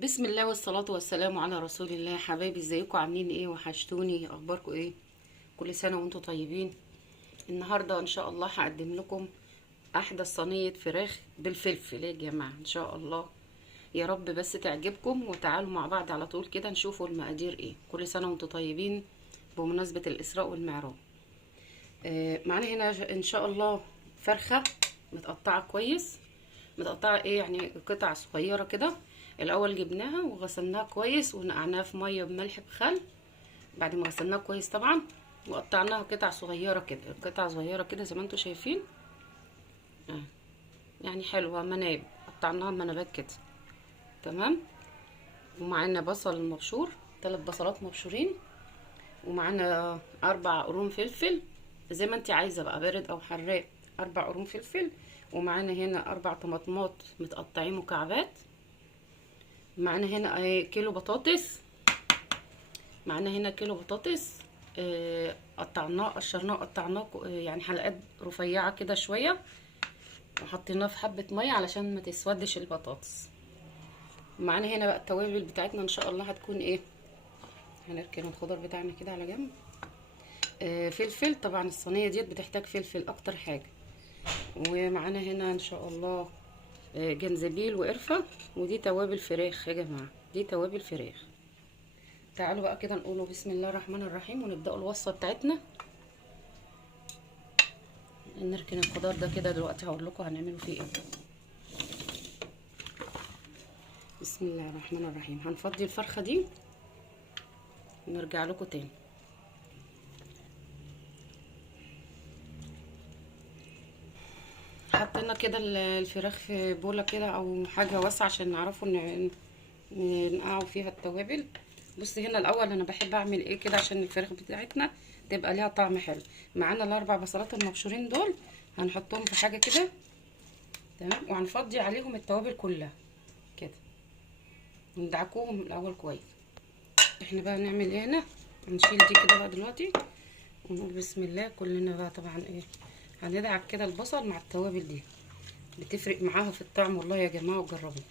بسم الله والصلاة والسلام على رسول الله. حبايبي ازيكم؟ عاملين ايه؟ وحشتوني. اخباركم ايه؟ كل سنة وانتم طيبين. النهاردة ان شاء الله هقدم لكم احدث صينية فراخ بالفلفل يا جماعة ان شاء الله. يا رب بس تعجبكم، وتعالوا مع بعض على طول كده نشوفوا المقادير ايه. كل سنة وانتم طيبين بمناسبة الاسراء والمعراج. معانا هنا ان شاء الله فرخة متقطعة كويس. متقطعة ايه يعني قطع صغيرة كده. الاول جبناها وغسلناها كويس ونقعناها في ميه بملح بخل. بعد ما غسلناها كويس طبعا وقطعناها قطع صغيره كده، قطع صغيره كده زي ما انتم شايفين. يعني حلوه مناب، قطعناها منابات كده. تمام. ومعانا بصل مبشور، 3 بصلات مبشورين. ومعانا 4 قرون فلفل زي ما انت عايزه بقى، بارد او حراق. 4 قرون فلفل. ومعانا هنا 4 طماطمات متقطعين مكعبات. معانا هنا كيلو بطاطس. معانا هنا كيلو بطاطس قطعناه قشرناه قطعناه يعني حلقات رفيعه كده شويه، وحطيناه في حبه ميه علشان ما تسودش البطاطس. معانا هنا بقى التوابل بتاعتنا ان شاء الله هتكون ايه. هنركن الخضار بتاعنا كده على جنب. فلفل، طبعا الصينيه ديت بتحتاج فلفل اكتر حاجه. ومعانا هنا ان شاء الله جنزبيل وقرفه. ودي توابل فراخ يا جماعه، دي توابل فراخ. تعالوا بقى كده نقوله بسم الله الرحمن الرحيم ونبدأ الوصفة بتاعتنا. نركن الخضار ده كده دلوقتي، هقول لكم هنعمله فيه ايه. بسم الله الرحمن الرحيم. هنفضي الفرخة دي ونرجع لكم تاني. حطينا كده الفراخ في بولة كده او حاجة واسعة عشان نعرفوا ننقعوا فيها التوابل. بص هنا الاول انا بحب اعمل ايه كده عشان الفراخ بتاعتنا تبقى ليها طعم حلو. معانا ال4 بصلات المبشورين دول هنحطهم في حاجه كده. تمام. وهنفضي عليهم التوابل كلها كده، ندعكوهم الاول كويس. احنا بقى نعمل ايه هنا، هنشيل دي كده بقى دلوقتي ونقول بسم الله. كلنا بقى طبعا ايه، هندعك كده البصل مع التوابل دي، بتفرق معاها في الطعم والله يا جماعه، وجربوا.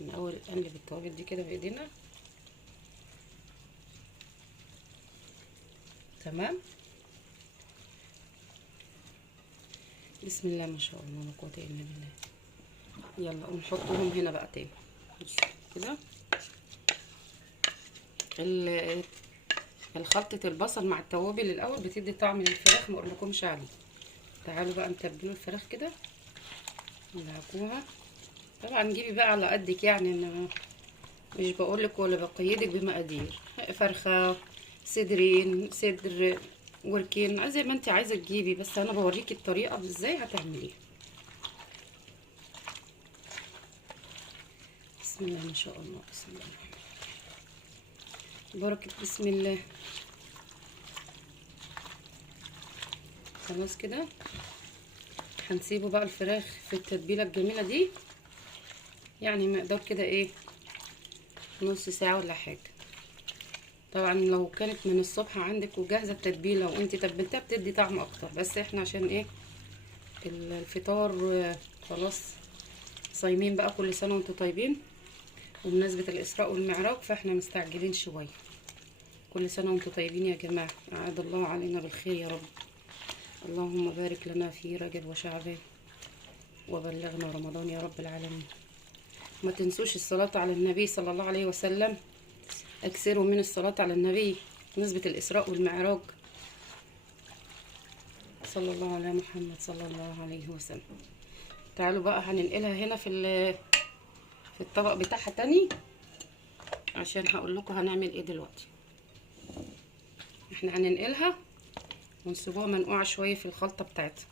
الاول نقلب التوابل دي كده بايدينا. تمام. بسم الله ما شاء الله لا قوه الا بالله. يلا ونحطهم هنا بقى تاني كده. الخلطة البصل مع التوابل الاول بتدي طعم للفراخ ما اقولكمش عليه. تعالوا بقى نتبلوا الفراخ كده ندعكوها. طبعا جيبي بقى على قدك، يعني انا مش بقولك ولا بقيدك بمقادير. فرخه، صدرين، صدر، وركين، زي ما انت عايزه تجيبي، بس انا بوريكي الطريقه ازاي هتعمليها. بسم الله ما شاء الله، بسم الله بركه، بسم الله. خلاص كده هنسيبه بقى الفراخ في التتبيله الجميله دي، يعني مقدار كده ايه، نص ساعه ولا حاجه. طبعا لو كانت من الصبح عندك وجاهزه التتبيله وانت تبلتها بتدي طعم اكتر، بس احنا عشان ايه الفطار خلاص صايمين بقى، كل سنه وانتم طيبين وبمناسبه الاسراء والمعراج، فاحنا مستعجلين شويه. كل سنه وانتم طيبين يا جماعه، اعاد الله علينا بالخير يا رب. اللهم بارك لنا في رجب وشعبان وبلغنا رمضان يا رب العالمين. ما تنسوش الصلاه على النبي صلى الله عليه وسلم، اكثروا من الصلاه على النبي بمناسبه الاسراء والمعراج. صلى الله على محمد صلى الله عليه وسلم. تعالوا بقى هننقلها هنا في الطبق بتاعها تاني، عشان هقول لكم هنعمل ايه دلوقتي. احنا هننقلها ونسيبوها منقوعه شويه في الخلطه بتاعتها.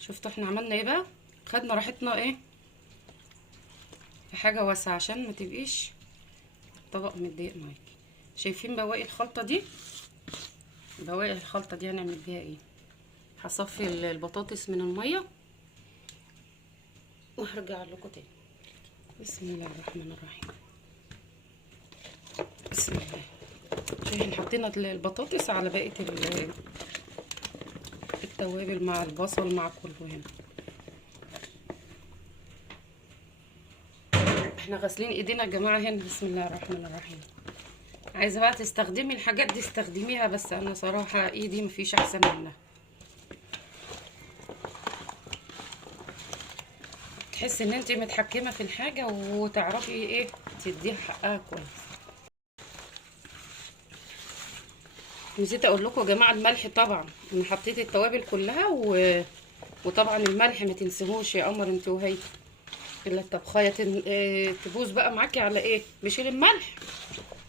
شفتوا احنا عملنا ايه بقى، خدنا راحتنا ايه في حاجه واسعه عشان ما تبقيش الطبق متضايق معاكي. شايفين بواقي الخلطه دي؟ بواقي الخلطه دي هنعمل بيها ايه. هصفي البطاطس من الميه وهرجع لكم تاني. بسم الله الرحمن الرحيم. بسم الله. شايفين حطينا البطاطس على بقيه التوابل مع البصل مع كله هنا. احنا غاسلين ايدينا يا جماعه هنا. بسم الله الرحمن الرحيم. عايزه بقى تستخدمي الحاجات دي استخدميها، بس انا صراحه ايدي مفيش احسن منها. تحس ان انت متحكمه في الحاجه وتعرفي ايه تديها حقها كويس. نسيت اقول لكم يا جماعه الملح طبعا انا حطيت التوابل كلها وطبعا الملح ما تنسيهوش يا قمر انت وهي. الا الطبخايه تبوظ بقى معاكي على ايه؟ بشيل الملح.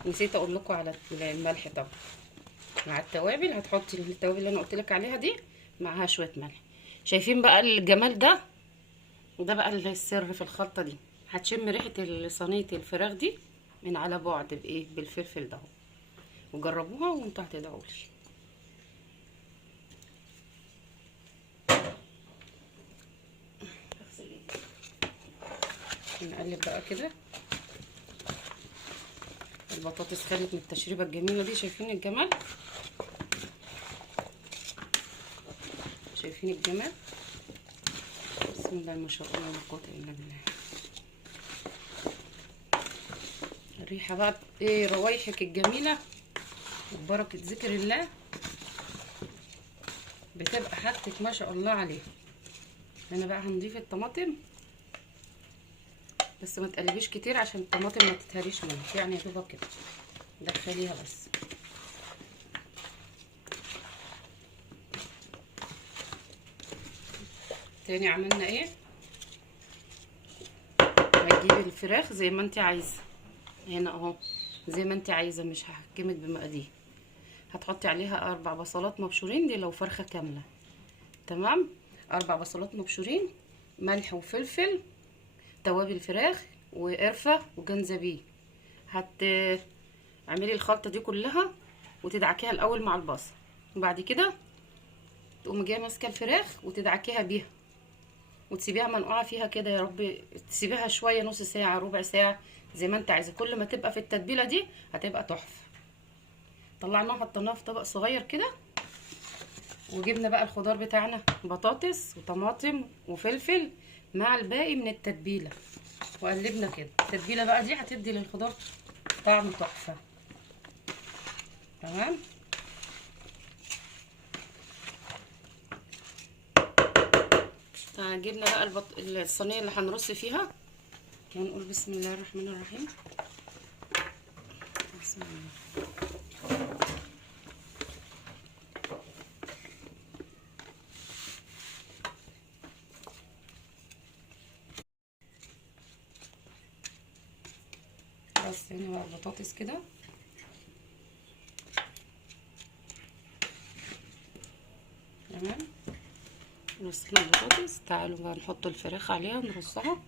نسيت اقول لكم على الملح طبعا مع التوابل. هتحطي التوابل اللي انا قلت لك عليها دي معاها شويه ملح. شايفين بقى الجمال ده؟ وده بقى السر في الخلطه دي. هتشم ريحه صينيه الفراخ دي من على بعد بايه؟ بالفلفل ده. وجربوها وانتوا هتدعوا لي. نقلب بقى كده. البطاطس خدت من التشريبه الجميله دي. شايفين الجمال؟ شايفين الجمال؟ بسم الله ما شاء الله لا قوه الا بالله. الريحه بقى ايه؟ روايحك الجميله وبركه ذكر الله بتبقى حاجتك ما شاء الله عليها. انا بقى هنضيف الطماطم، بس ما تقلبيش كتير عشان الطماطم ما تتهريش منك، يعني يا دوبك كده دخليها بس. تاني عملنا ايه؟ هتجيبي الفراخ زي ما انت عايزه هنا اهو، زي ما انت عايزه، مش هحكمك بمقادير. هتحطي عليها 4 بصلات مبشورين، دي لو فرخه كامله. تمام. 4 بصلات مبشورين، ملح وفلفل، توابل فراخ وقرفه وجنزبيل. اعملي الخلطه دي كلها وتدعكيها الاول مع البصل، وبعد كده تقومي جايه ماسكه الفراخ وتدعكيها بيها وتسيبيها منقوعه فيها كده. يا رب تسيبيها شويه، نص ساعه ربع ساعه زي ما انت عايزه. كل ما تبقى في التتبيله دي هتبقى تحفه. طلعناها حطيناها في طبق صغير كده، وجبنا بقى الخضار بتاعنا، بطاطس وطماطم وفلفل مع الباقي من التتبيله، وقلبنا كده. التتبيله بقى دي هتدي للخضار طعم تحفه. تمام. جبنا بقى الصينيه اللي هنرص فيها. هنقول بسم الله الرحمن الرحيم. بسم الله. بس هنا بقى البطاطس كده. تمام. رصينا البطاطس. تعالوا بقى نحط الفراخ عليها نرصها.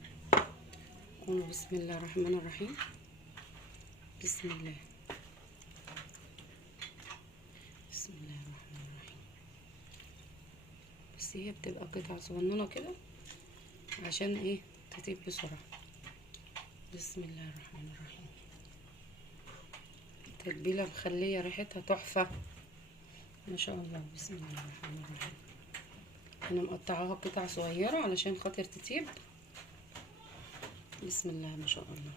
قولوا بسم الله الرحمن الرحيم. بسم الله. بسم الله الرحمن الرحيم. بس هي بتبقى قطع صغننه كده عشان ايه؟ تطيب بسرعه. بسم الله الرحمن الرحيم. التتبيله مخليه ريحتها تحفه ما شاء الله. بسم الله الرحمن الرحيم. انا مقطعاها قطع صغيره علشان خاطر تطيب. بسم الله ما شاء الله.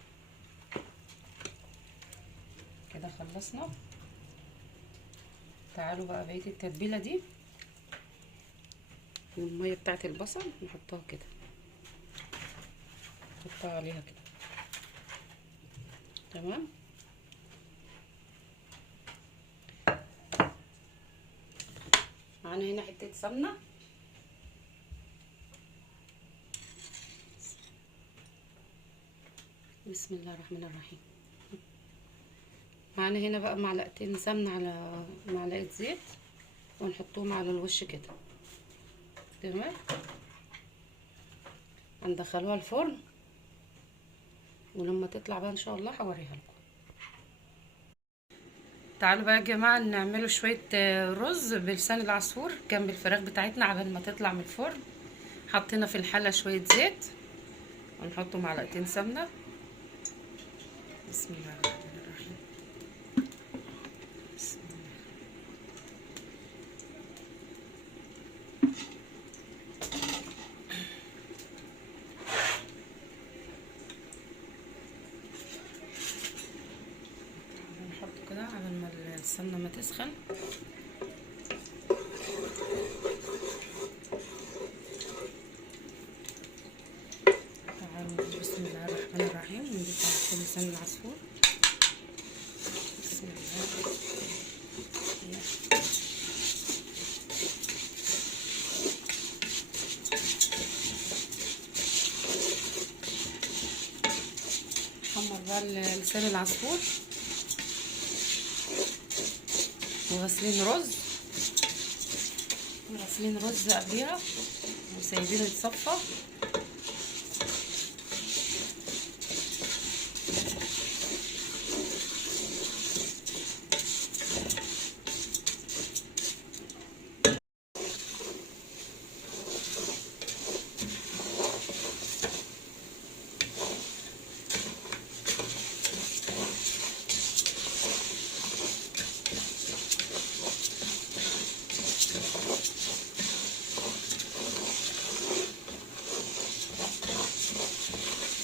كده خلصنا. تعالوا بقى بقيه التتبيله دي والميه بتاعت البصل نحطها كده، نحطها عليها كده. تمام. معانا هنا حته سمنه. بسم الله الرحمن الرحيم. معانا هنا بقى معلقتين سمنه على معلقه زيت، ونحطهم على الوش كده. تمام. هندخلوها الفرن، ولما تطلع بقى ان شاء الله هوريها لكم. تعالوا بقى يا جماعه نعملوا شويه رز بلسان العصفور جنب الفراخ بتاعتنا قبل ما تطلع من الفرن. حطينا في الحله شويه زيت، ونحط معلقتين سمنه. بسم الله الرحمن الرحيم. بسم الله. تسخن. تعالوا بسم الله الرحمن الرحيم نضيف على طول لسان العصفور. بسم الله. نحمر بقى لسان العصفور، وغسلين رز قبليها وسايبينه يتصفى.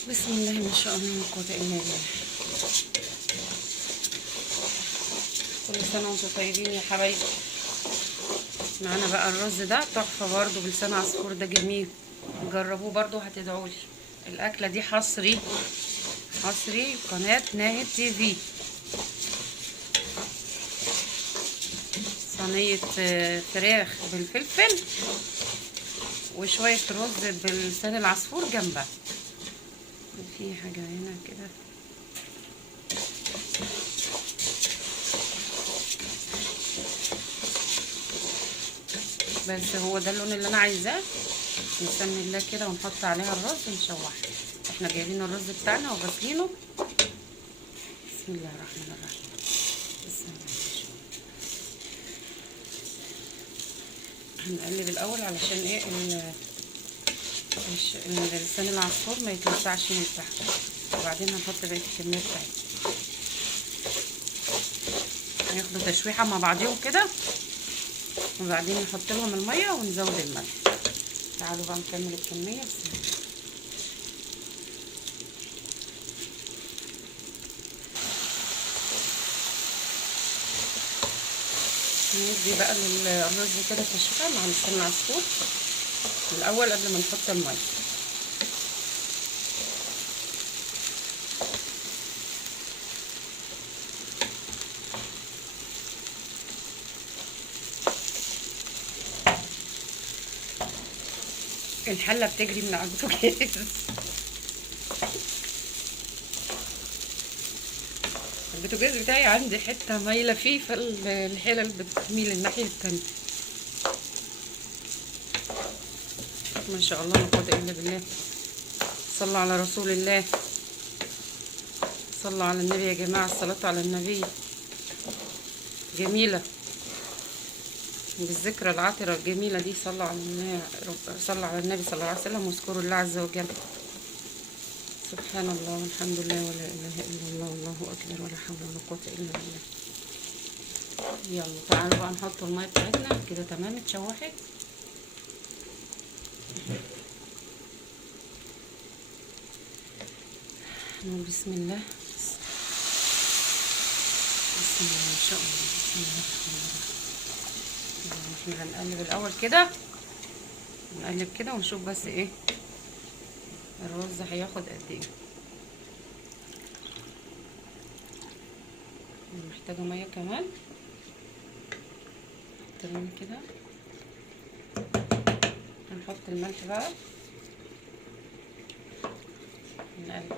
بسم الله ما شاء الله لا قوة الا بالله. كل سنة وانتم طيبين يا حبايبي. معانا بقى الرز ده تحفة برضو بلسان عصفور، ده جميل، جربوه برضو هتدعولي. الاكلة دي حصري قناة ناهد تي في. صينية فراخ بالفلفل وشوية رز بلسان العصفور جنبها. في حاجة هنا كده بس هو ده اللون اللي انا عايزاه. نسمي الله كده ونحط عليها الرز ونشوحه. احنا جايبين الرز بتاعنا وغسلينه. بسم الله الرحمن الرحيم. بسم الله. هنقلب الاول علشان ايه لسان العصفور ما يتلسعش من تحت، وبعدين هنحط بقيه الكميه بتاعتنا. هياخدوا تشويحه مع بعضهم كده، وبعدين نحط لهم الميه ونزود الملح. تعالوا بقى نكمل الكميه. بسم الله. ندي بقى الرز كده تشويحه مع لسان العصفور الاول قبل ما نحط الميه. الحله بتجري من على البوتاجاز. البوتاجاز بتاعي عندي حته مايله فيه، فالحلل بتميل الناحيه التانيه. ما شاء الله لا قوه الا بالله. صلوا على رسول الله، صلوا على النبي يا جماعه. الصلاه على النبي جميله، بالذكرى العطرة الجميلة دي. صلوا على النبي صلى الله عليه وسلم واذكروا الله عز وجل. سبحان الله والحمد لله ولا اله الا الله والله اكبر ولا حول ولا قوة الا بالله. يلا تعالوا بقى نحط المية بتاعتنا كده. تمام اتشوحت. نقول بسم الله. بسم الله ما شاء الله. بسم الله الرحمن الرحيم. احنا هنقلب الاول كده، نقلب كده ونشوف بس ايه الرز هياخد قد ايه. محتاجه ميه كمان. تمام كده. هنحط الملح بقى، نقلب.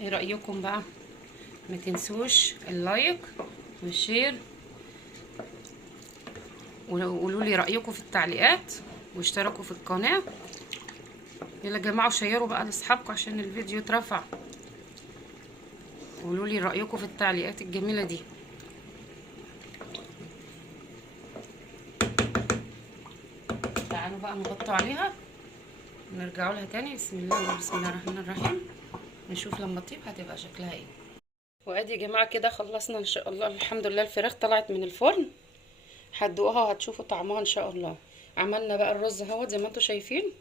ايه رايكم بقى؟ ما تنسوش اللايك والشير، وقولوا لي رايكم في التعليقات، واشتركوا في القناه. يلا يا جماعه وشيروا بقى لاصحابكم عشان الفيديو يترفع. قولوا لي رايكم في التعليقات الجميله دي. تعالوا بقى نغطي عليها ونرجعوا لها تاني. بسم الله الرحمن الرحيم. نشوف لما تطيب هتبقى شكلها ايه. وادي يا جماعه كده خلصنا ان شاء الله. الحمد لله الفراخ طلعت من الفرن، هتدوقوها وهتشوفوا طعمها ان شاء الله. عملنا بقى الرز اهوت زي ما انتم شايفين،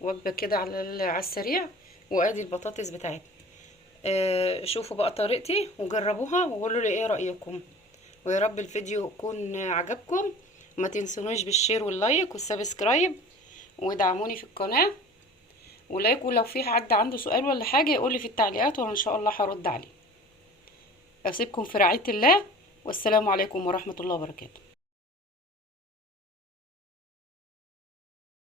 وجبه كده على السريع. وادي البطاطس بتاعتنا. شوفوا بقى طريقتي وجربوها وقولوا لي ايه رأيكم. ويا رب الفيديو يكون عجبكم. ما تنسونوش بالشير واللايك والسبسكرايب، ودعموني في القناة ولايك. ولو في حد عنده سؤال ولا حاجة يقولي في التعليقات وانا ان شاء الله هرد عليه. اسيبكم في رعاية الله، والسلام عليكم ورحمة الله وبركاته.